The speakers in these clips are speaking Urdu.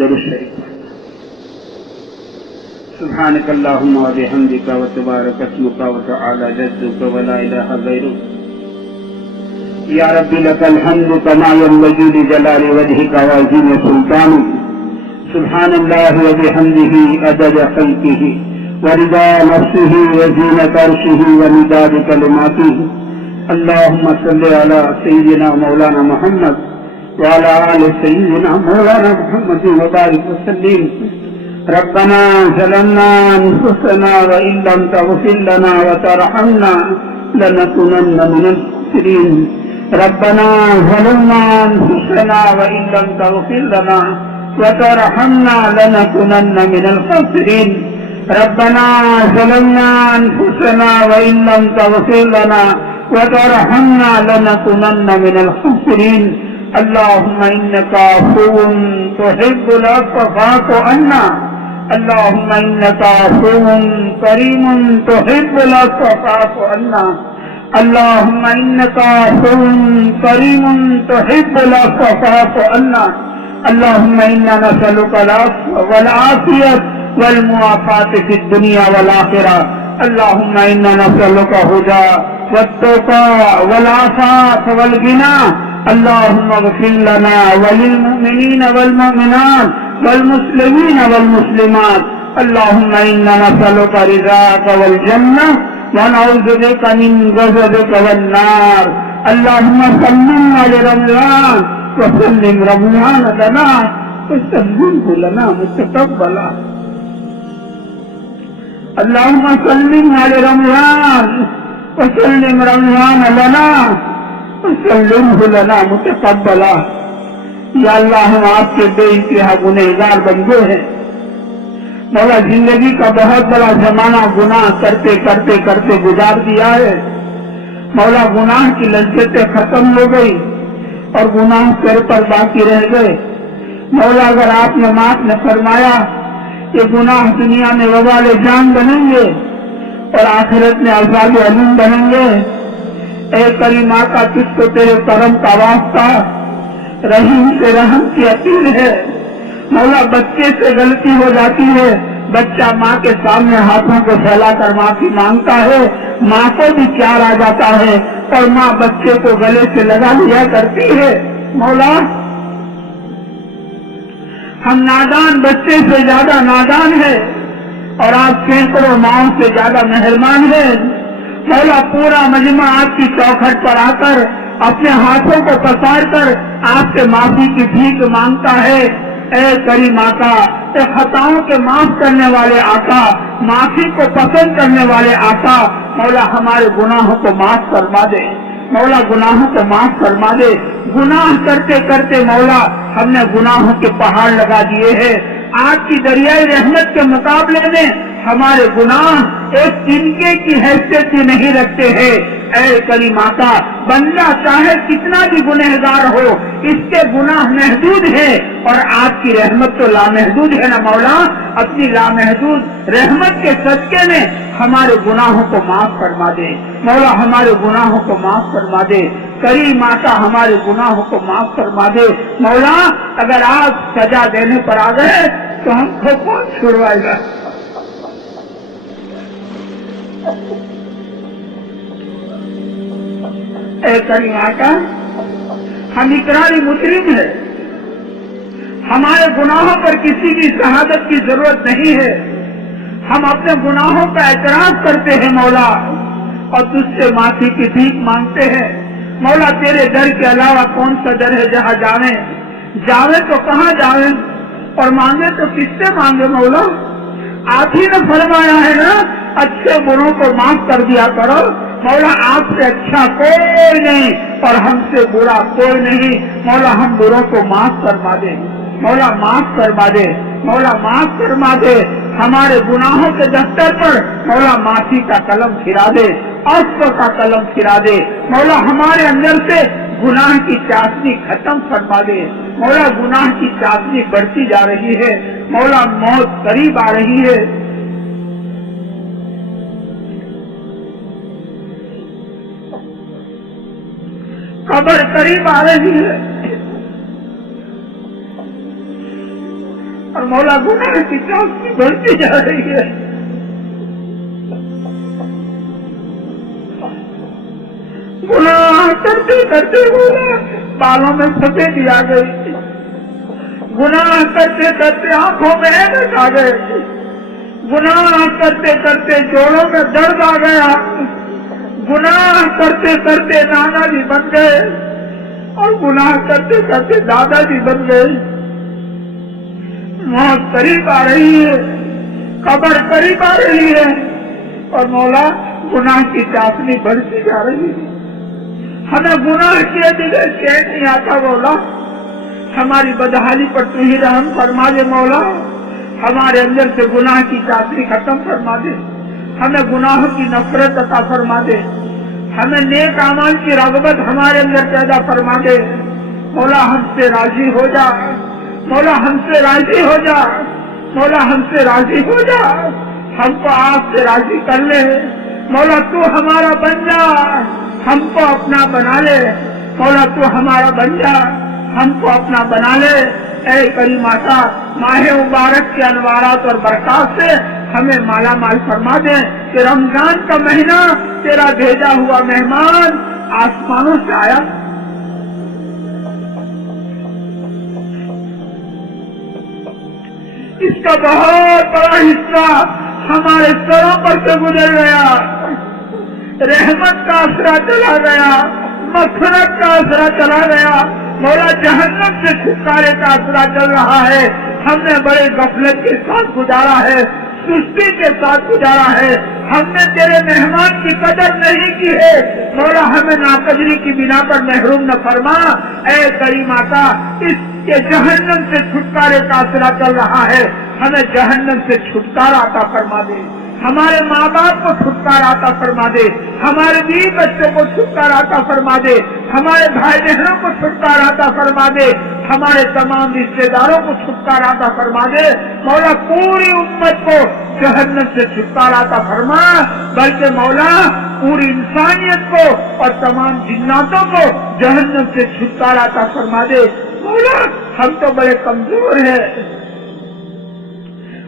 درود شریف. سبحانك اللهم وبحمدك وتبارك اسمك وتعالى جدك ولا اله غيرك. يا رب لك الحمد كما ينبغي لجلال وجهك وعظيم سلطانك. سبحان الله وبحمده عدد خلقه ورضا نفسه وزينة عرشه ومداد كلماته. اللهم صل على سيدنا مولانا محمد وعلى آل سيدنا مولانا محمد وبارك وسلم. ربنا ظلمنا أنفسنا وإن لم تغفر لنا وترحمنا لنكونن من الخاسرين. ربنا ظلمنا أنفسنا وإن لم تغفر لنا وترحمنا لنكونن من الخاسرين. ربنا ظلمنا أنفسنا وإن لم تغفر لنا وترحمنا لنكونن من الخاسرين. اللهم إنك عفو تحب العفو فاعف عنا. اللهم إنك عفو كريم تحب العفو فاعف عنا. اللهم إنك عفو كريم تحب العفو فاعف عنا. اللهم إنا نسألك العفو والعافية والمعافاة في الدنيا والآخرة. اللهم إنا نسألك هدى والتقى والعفاف والغنى. اللهم اغفر لنا وللمؤمنين والمؤمنات والمسلمين والمسلمات. اللهم إنا نسألك رضاك والجنة ونعوذ بك من غضبك والنار. اللهم سلم على رمضان وسلم رمضان لنا وسلمه لنا متقبلا. اللهم سلم على رمضان وسلم رمضان لنا وسلمه لنا متقبلا. یا اللہ ہم آپ کے بے انتہا گنہگار بندے ہیں. مولا زندگی کا بہت بڑا زمانہ گناہ کرتے کرتے کرتے گزار دیا ہے. مولا گناہ کی لذتیں ختم ہو گئی اور گناہ سر پر باقی رہ گئے. مولا اگر آپ نے معاف نہ فرمایا کہ گناہ دنیا میں وبال جان بنیں گے اور آخرت میں عذاب علیم بنیں گے. اے کریم آقا تجھ کو تیرے کرم کا واسطہ رحیم سے رحم کی اپیل ہے. مولا بچے سے غلطی ہو جاتی ہے, بچہ ماں کے سامنے ہاتھوں کو پھیلا کر معافی مانگتا ہے, ماں کو بھی پیار آ جاتا ہے اور ماں بچے کو گلے سے لگا لیا کرتی ہے. مولا ہم نادان بچے سے زیادہ نادان ہے اور آپ سینکڑوں ماؤں سے زیادہ مہربان ہے. مولا پورا مجمع آپ کی چوکھٹ پر آ کر اپنے ہاتھوں کو پسار کر آپ سے معافی کی بھیک مانگتا ہے. اے کریم آقا, اے خطاؤں کے معاف کرنے والے آقا, معافی کو پسند کرنے والے آقا, مولا ہمارے گناہوں کو معاف فرما دے. مولا گناہوں کو معاف فرما دے. گناہ کرتے کرتے مولا ہم نے گناہوں کے پہاڑ لگا دیے ہیں. آپ کی دریائے رحمت کے مقابلے میں ہمارے گناہ ایک تنکے کی حیثیت بھی نہیں رکھتے ہیں. اے کریم آقا, بندہ چاہے کتنا بھی گنہگار ہو, اس کے گناہ محدود ہے اور آپ کی رحمت تو لامحدود ہے نا. مولا اپنی لامحدود رحمت کے صدقے میں ہمارے گناہوں کو معاف فرما دے. مولا ہمارے گناہوں کو معاف فرما دے. کریم آقا ہمارے گناہوں کو معاف فرما دے. مولا اگر آپ سزا دینے پر آ گئے تو ہم کو کون چھڑوائے گا؟ اے کریم آقا, ہم اقراری مجرم ہیں, ہمارے گناہوں پر کسی کی شہادت کی ضرورت نہیں ہے. ہم اپنے گناہوں کا اعتراف کرتے ہیں مولا اور تجھ سے معافی کی بھیک مانگتے ہیں. مولا تیرے در کے علاوہ کون سا در ہے جہاں جاویں تو کہاں جاویں اور مانگے تو کس سے مانگے؟ مولا آپ ہی نے فرمایا ہے نا, اچھے بروں کو معاف کر دیا کرو. مولا آپ سے اچھا کوئی نہیں اور ہم سے برا کوئی نہیں. مولا ہم بروں کو معاف فرما دے. مولا معاف فرما دے. مولا معاف فرما دے. ہمارے گناہوں کے دفتر پر مولا معافی کا قلم پھرا دے, عفو کا قلم پھرا دے. مولا ہمارے اندر سے گناہ کی چاشنی ختم فرما دے. مولا گناہ کی چاشنی بڑھتی جا رہی ہے. مولا موت قریب آ رہی ہے. قبر قریب آ رہی ہے. اور مولا گناہ کی چاکی بڑھتی جا رہی ہے. گناہ کرتے کرتے بالوں میں سفیدی آ گئی. گناہ کرتے کرتے آنکھوں میں اینک آ گئے. گناہ کرتے کرتے جوڑوں میں درد آ گیا. گناہ کرتے کرتے نانا جی بن گئے اور گناہ کرتے کرتے دادا جی بن گئے. موت قریب آ رہی ہے, قبر قریب آ رہی ہے اور مولا گناہ کی چاپنی بڑھتی جا رہی ہے. ہمیں گناہ کیے بغیر چین نہیں آتا. مولا ہماری بدحالی پر تو ہی رحم فرما دے. مولا ہمارے اندر سے گناہ کی چاپنی ختم فرما دے. ہمیں گناہوں کی نفرت عطا فرما دے. ہمیں نیک اعمال کی رغبت ہمارے اندر پیدا فرما دے. مولا ہم سے راضی ہو جا. مولا ہم سے راضی ہو جا. مولا ہم سے راضی ہو جا. ہم کو آپ سے راضی کر لے. مولا تو ہمارا بن جا, ہم کو اپنا بنا لے. مولا تو ہمارا بن جا, ہم کو اپنا بنا لے. اے کریم آقا ماہ مبارک کے انوارات اور برکات سے ہمیں مالا مال فرما دے کہ رمضان کا مہینہ تیرا بھیجا ہوا مہمان آسمانوں سے آیا. اس کا بہت بڑا حصہ ہمارے سروں پر سے گزر گیا. رحمت کا آسرا چلا گیا, مغفرت کا آسرا چلا گیا. مولا جہنم سے چھٹکارے کا آسرا چل رہا ہے. ہم نے بڑے غفلت کے ساتھ گزارا ہے, سستی کے ساتھ گزارا ہے. ہم نے تیرے مہمان کی قدر نہیں کی ہے. مولا ہمیں ناقدری کی بنا پر محروم نہ فرما. اے کریم آقا اس کے جہنم سے چھٹکارے کا آسرا چل رہا ہے, ہمیں جہنم سے چھٹکارا عطا فرما دے. ہمارے ماں باپ کو چھٹکارا عطا فرما دے. ہمارے بیوی بچوں کو چھٹکارا عطا فرما دے. ہمارے بھائی بہنوں کو چھٹکارا عطا فرما دے. ہمارے تمام رشتے داروں کو چھٹکارا عطا فرما دے. مولا پوری امت کو جہنم سے چھٹکارا عطا فرما, بلکہ مولا پوری انسانیت کو اور تمام جناتوں کو جہنم سے چھٹکارا عطا فرما دے. مولا ہم تو بڑے کمزور ہیں,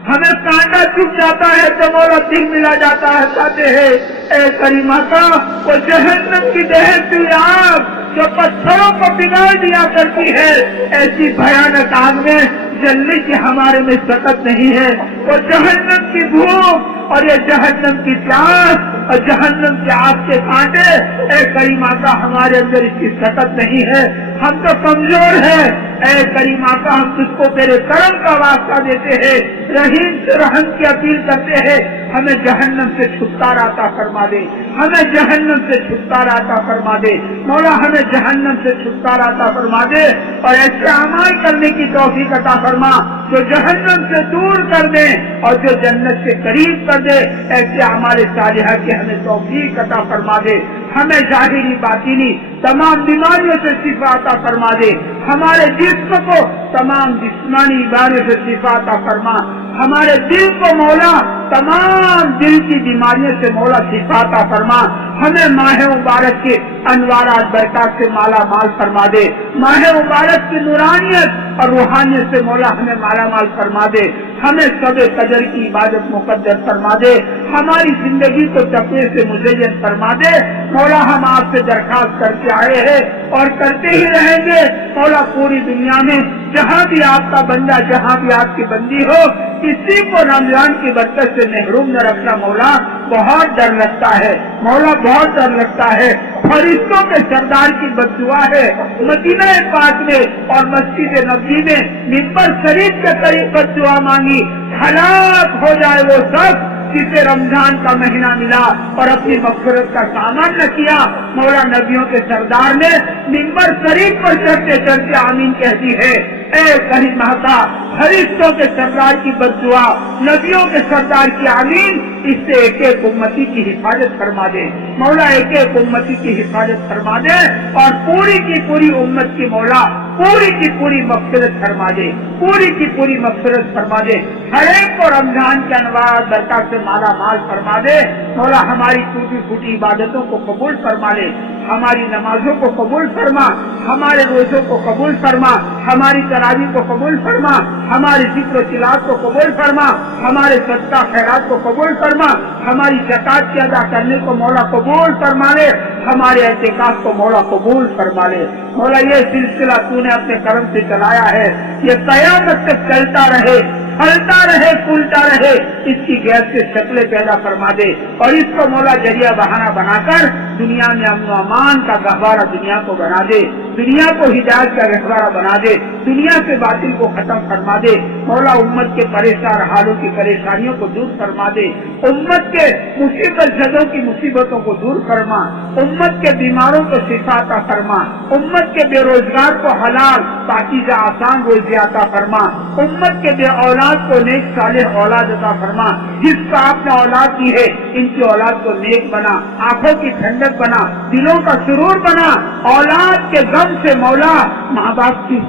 ہمیں کانٹا چپ جاتا ہے تو مولا دل ملا جاتا ہے. کہتے ہیں اے کریم آقا وہ جہنم کی دہتی آگ جو پتھروں کو بگاڑ دیا کرتی ہے, ایسی بھیانک آگ میں جلنے کی ہمارے میں طاقت نہیں ہے. وہ جہنم کی دھوپ اور یہ جہنم کی پیاس اور جہنم کے آگ کے کانٹے, اے کریم آقا ہمارے اندر اس کی طاقت نہیں ہے. ہم تو کمزور ہیں. اے کریم آقا ہم تجھ کو تیرے کرم کا واسطہ دیتے ہیں, رحیم سے رحم کی اپیل کرتے ہیں. ہمیں جہنم سے چھٹکارا عطا فرما دے. ہمیں جہنم سے چھٹکارا عطا فرما دے. مولا ہمیں جہنم سے چھٹکارا عطا فرما دے اور ایسے اعمال کرنے کی توفیق عطا فرما جو جہنم سے دور کر دے اور جو جنت سے قریب کر دے. ایسے اعمال صالحہ کی ہمیں توفیق عطا فرما دے. ہمیں ظاہری باطنی تمام بیماریوں سے شفا عطا فرما دے. ہمارے جسم کو تمام جسمانی بیماریوں سے شفا عطا فرما. ہمارے دل کو مولا تمام دل کی بیماریوں سے مولا شفا عطا فرما. ہمیں ماہ مبارک کے انوارات برکات سے مالا مال فرما دے. ماہ مبارک کی نورانیت اور روحانیت سے مولا ہمیں مالا مال فرما دے. ہمیں شب قدر کی عبادت مقدر فرما دے. ہماری زندگی کو تقوی سے مزین فرما دے. مولا ہم آپ سے درخواست کر کے آئے ہیں اور کرتے ہی رہیں گے. مولا پوری دنیا میں جہاں بھی آپ کا بندہ, جہاں بھی آپ کی بندی ہو, کسی کو رمضان کی برکت سے محروم نہ رکھنا. مولا بہت ڈر لگتا ہے. مولا بہت ڈر لگتا ہے. فرشتوں کے سردار کی بد دعا ہے. مدینہ پاک میں اور مسجد نبوی میں منبر شریف کے قریب بد دعا مانگی, ہلاک ہو جائے وہ سب جسے رمضان کا مہینہ ملا اور اپنی مغفرت کا سامان نہ کیا. مولا نبیوں کے سردار نے منبر شریف پر چڑھتے چڑھتے آمین کہتی ہے. اے کریم آقا فرشتوں کے سردار کی بد دعا, نبیوں کے سردار کی آمین, اس سے ایک ایک امتی کی حفاظت فرما دے. مولا ایک ایک امتی کی حفاظت فرما دے اور پوری کی پوری امت کی مولا پوری کی پوری مغفرت فرما دے. پوری کی پوری مغفرت فرما دے. ہر ایک کو رمضان کے انوار برکات سے مالا مال فرما دے مولا، ہماری ٹوٹی پھوٹی عبادتوں کو قبول فرما لے، ہماری نمازوں کو قبول فرما، ہمارے روزوں کو قبول فرما، ہماری تراویح کو قبول فرما، ہماری ذکر و تلاوت کو قبول فرما، ہمارے صدقہ خیرات کو قبول فرما، ہماری زکات کی ادا کرنے کو مولا قبول فرما لے، ہمارے اعتکاف کو مولا قبول فرما لے مولا۔ یہ سلسلہ تو نے اپنے کرم سے چلایا ہے، یہ قیامت تک چلتا رہے، پھلتا رہے، پھولتا رہے، اس کی غیر سے شکلیں پیدا فرما دے اور اس کو مولا ذریعہ بہانہ بنا کر دنیا میں امن و امان کا گہوارہ دنیا کو بنا دے، دنیا کو ہدایت کا گہوارہ بنا دے، دنیا سے باطل کو ختم فرما دے مولا۔ امت کے پریشان حالوں کی پریشانیوں کو دور فرما دے، امت کے مصیبت زدوں کی مصیبتوں کو دور فرما، امت کے بیماروں کو شفا عطا فرما، امت کے بے روزگار کو حلال پاکیزہ آسان روزی عطا فرما، امت کے بے اولاد کو نیک صالح اولاد عطا فرما، جس کو آپ نے اولاد دی ہے ان کی اولاد کو نیک بنا، آنکھوں کی ٹھنڈک بنا، دلوں کا سرور بنا، اولاد کے غم سے مولا ماں باپ کی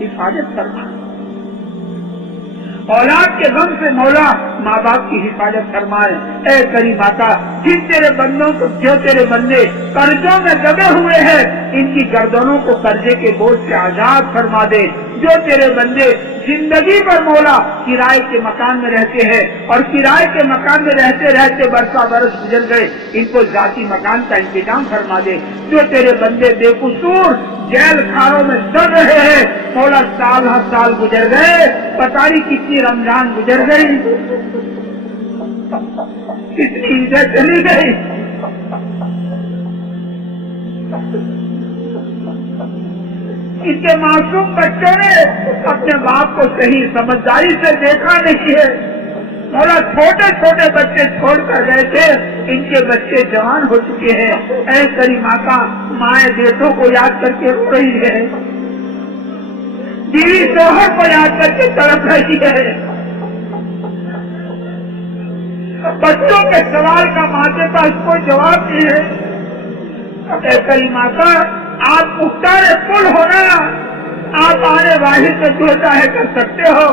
حفاظت فرما، اولاد کے غم سے مولا ماں باپ کی حفاظت فرمائے۔ اے کریم آقا، جن تیرے بندوں کو جو تیرے بندے قرضوں میں دبے ہوئے ہیں ان کی گردنوں کو قرضے کے بوجھ سے آزاد فرما دے، جو تیرے بندے زندگی پر مولا کرائے کے مکان میں رہتے ہیں اور کرائے کے مکان میں رہتے رہتے برسا برس گزر گئے ان کو ذاتی مکان کا انتظام فرما دے، جو تیرے بندے بے قصور جیل خانوں میں سڑ رہے ہیں مولا سال ہر سال گزر گئے، پتہ نہیں کتنی رمضان گزر گئی، کتنی عیدیں چلی گئی، ان کے معصوم بچوں نے اپنے باپ کو صحیح سمجھداری سے دیکھا نہیں ہے مولا، چھوٹے چھوٹے بچے چھوڑ کر گئے تھے، ان کے بچے جوان ہو چکے ہیں۔ اے کریم آقا، مائیں بیٹوں کو یاد کر کے رو رہی ہے، بیوی شوہر کو یاد کر کے تڑپ رہی ہے، بچوں کے سوال کا ماں کے پاس کوئی جواب نہیں ہے۔ اے کریم آقا، آپ مختار کل ہونا، آپ آنے واحد سے جو چاہے کر سکتے ہو،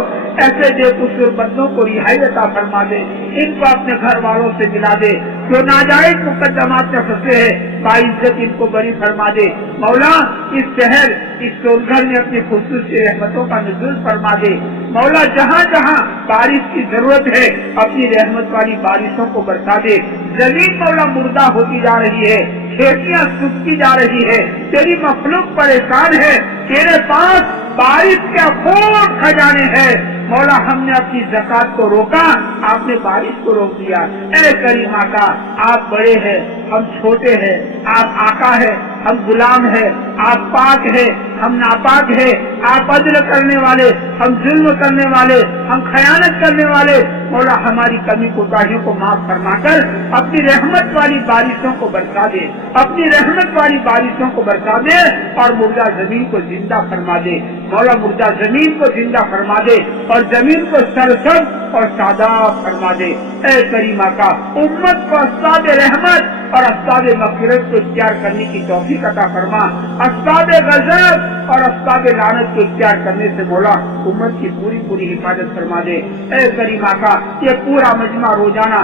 ایسے بے قصور بندوں کو رہائی عطا فرما دے، ان کو اپنے گھر والوں سے ملا دے، جو ناجائز مقدمات میں پھنسے ہیں باعزت ان کو بری فرما دے مولا۔ اس شہر اس سولگھر میں اپنی خصوصی رحمتوں کا نزول فرما دے مولا، جہاں جہاں بارش کی ضرورت ہے اپنی رحمت والی بارشوں کو برسا دے۔ زمین مولا مردہ ہوتی جا رہی ہے، کھیتیاں سوکھتی جا رہی ہے، تیری مخلوق پریشان ہے، تیرے پاس بارش کے خوب خزانے ہیں مولا، ہم نے اپنی زکات کو روکا، آپ نے بارش کو روک دیا۔ اے کریم آقا، آپ بڑے ہیں، ہم چھوٹے ہیں، آپ آقا ہے، ہم غلام ہیں، آپ پاک ہے، ہم ناپاک ہے، آپ عدل کرنے والے، ہم ظلم کرنے والے، ہم خیانت کرنے والے مولا، ہماری کمی کوتاہیوں کو معاف فرما کر اپنی رحمت والی بارشوں کو برسا دے، اپنی رحمت والی بارشوں کو برسا دے اور مردہ زمین کو زندہ فرما دے مولا، مردہ زمین کو زندہ فرما دے اور زمین کو سرسبز اور شاداب فرما دے۔ اے کریم آقا، امت کو اسباب رحمت اور اسباب مغفرت کو اختیار کرنے کی توفیق عطا فرما، اسباب غضب اور اسباب لعنت کو اختیار کرنے سے مولا امت کی پوری پوری حفاظت فرما دے۔ اے کریم آقا، یہ پورا مجمع روزانہ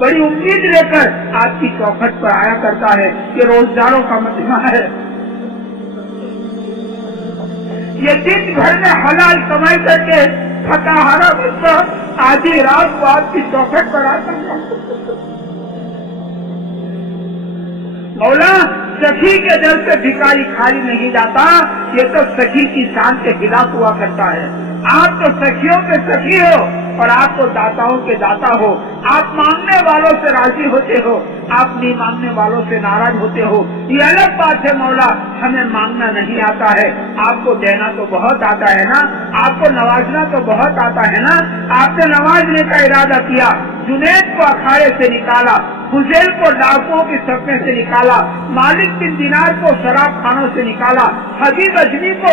بڑی امید لے کر آپ کی چوکھٹ پر آیا کرتا ہے، یہ روزداروں کا مجمع ہے، یہ دن بھر میں حلال کمائی کر کے تھکا ہارا بچہ آدھی رات کو آپ کی چوکھٹ پر آتا ہے مولا۔ سخی کے دل سے بھکاری خالی نہیں جاتا، یہ تو سخی کی شان کے خلاف ہوا کرتا ہے۔ آپ تو سخیوں کے سخی ہو اور آپ تو داتاؤں کے داتا ہو، آپ مانگنے والوں سے راضی ہوتے ہو، آپ نہیں مانگنے والوں سے ناراض ہوتے ہو، یہ الگ بات ہے مولا، ہمیں مانگنا نہیں آتا ہے، آپ کو دینا تو بہت آتا ہے نا، آپ کو نوازنا تو بہت آتا ہے نا۔ آپ نے نوازنے کا ارادہ کیا، جنید کو اکھاڑے سے نکالا، فضیل کو ڈاکوؤں کی صف میں سے نکالا، مالک بن دینار کو شراب خانوں سے نکالا، حبیب اجمی کو